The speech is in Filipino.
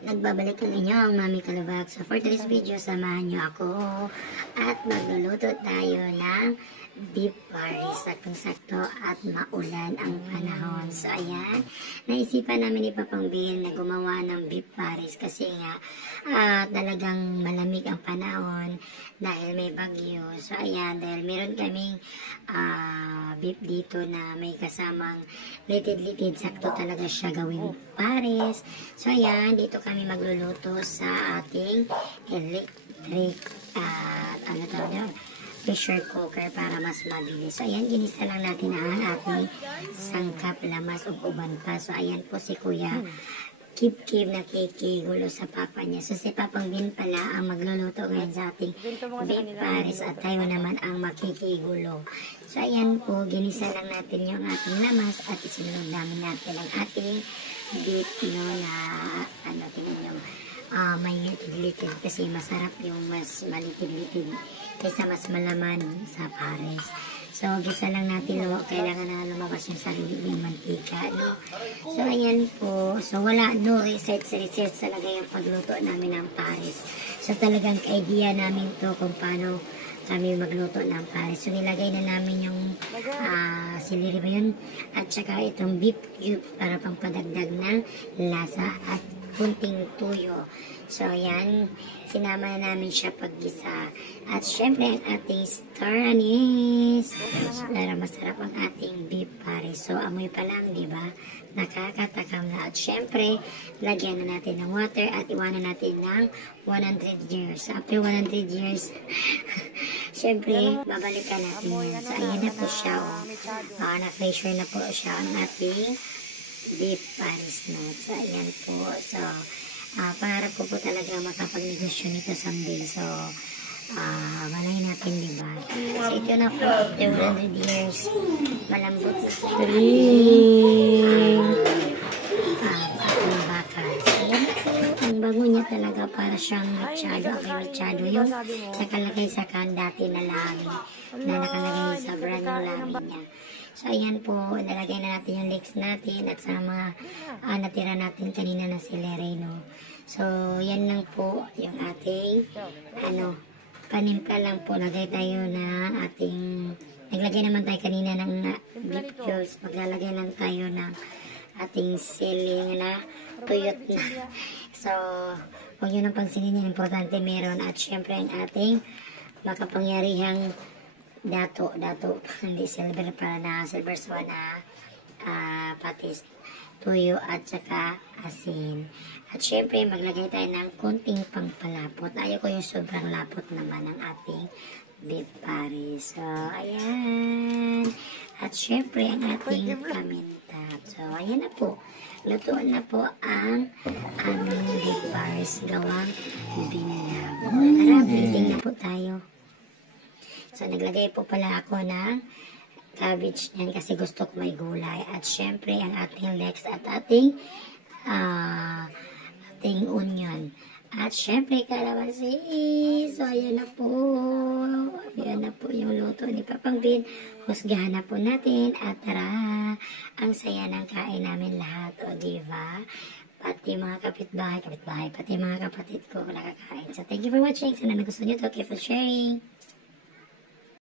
Nagbabalik ang inyong Mami Kalabak. So for today's video, samahan niyo ako at magluluto tayo ng beef paris. Saktong-sakto at maulan ang panahon. So ayan, naisipan namin ni Papang Bill na gumawa ng beef paris kasi nga talagang malamig ang panahon dahil may bagyo. So ayan, dahil meron kaming beef dito na may kasamang litid-litid, sakto talaga siya gawing pares. So ayan, dito kami magluluto sa ating electric pressure cooker para mas mabilis. So ayan, ginisa lang natin ang ating sangkap, lamas o uban pa. So ayan po si Kuya Kip-Kip nakikigulo sa papa niya. So si Papang Bin pala ang magluluto ngayon sa ating beef pares at tayo naman ang makikigulo. So ayan po, ginisa lang natin yung ating lamas at isinunod namin natin ang ating beef na tingnan yung may litid-litid kasi masarap yung mas malitid-litid kaysa mas malaman sa pares. So, gisa lang natin, kailangan na lumabas yung sarili ng mantika, no? So, ayan po. So, no research talaga yung pagluto namin ng pares. So, talagang idea namin to kung paano kami magluto ng pares. So, nilagay na namin yung celery ba yun? At saka itong beef cube para pangpadagdag ng lasa at kunting tuyo. So, ayan, sinama na namin siya paggisa. At syempre, ang ating star anise. Para masarap ang ating beef pares. So, amoy pa lang, di ba? Nakakatakam na. At syempre, lagyan na natin ng water at iwanan natin ng 100 years. After 100 years, syempre, babalikan natin yan. So, ayan na po siya. Na-pressure na po siya ang ating beef pares. No? So, ayan po. So, pangarap ko po talaga makapagnegosyo nito someday. So, malay natin, diba? So, ito na po, after 100 years, malambot na po ang baka. So, yan po, ang bago niya talaga para siyang machado. Machado yung nakalagay sa dati na lami, na nakalagay sa brand ng lami niya. So, ayan po, nalagay na natin yung leeks natin at sa mga natira natin kanina na celery, no? So, yan lang po yung ating, panimpla lang po. Lagay tayo na ating, naglagay naman tayo kanina ng beef cubes. Maglalagay lang tayo ng ating siling na tuyot na. So, huwag nyo nang pansinin yan. Importante meron. At syempre, ang ating makapangyarihang dato, hindi silver para na silver swan na patis, tuyo at saka asin. At syempre maglagay tayo ng konting pangpalapot. Ayaw ko yung sobrang lapot naman ng ating beef pares. So ayan. At syempre ang ating paminta. So ayan na po. Lutuan na po ang aming beef pares gawang binago. Tara, plating na po tayo. So, naglagay po pala ako ng cabbage niyan kasi gusto ko may gulay. At syempre, ang ating leeks at ating onion. At syempre, kalamansi. So, ayan na po. Ayan na po yung luto ni Papang Bin. Husgahan na po natin. At tara, ang saya ng kain namin lahat. O, diba? Pati mga kapitbahay, pati mga kapatid ko nakakain. So, thank you for watching. Sana nagustuhan nyo ito. Keep on sharing.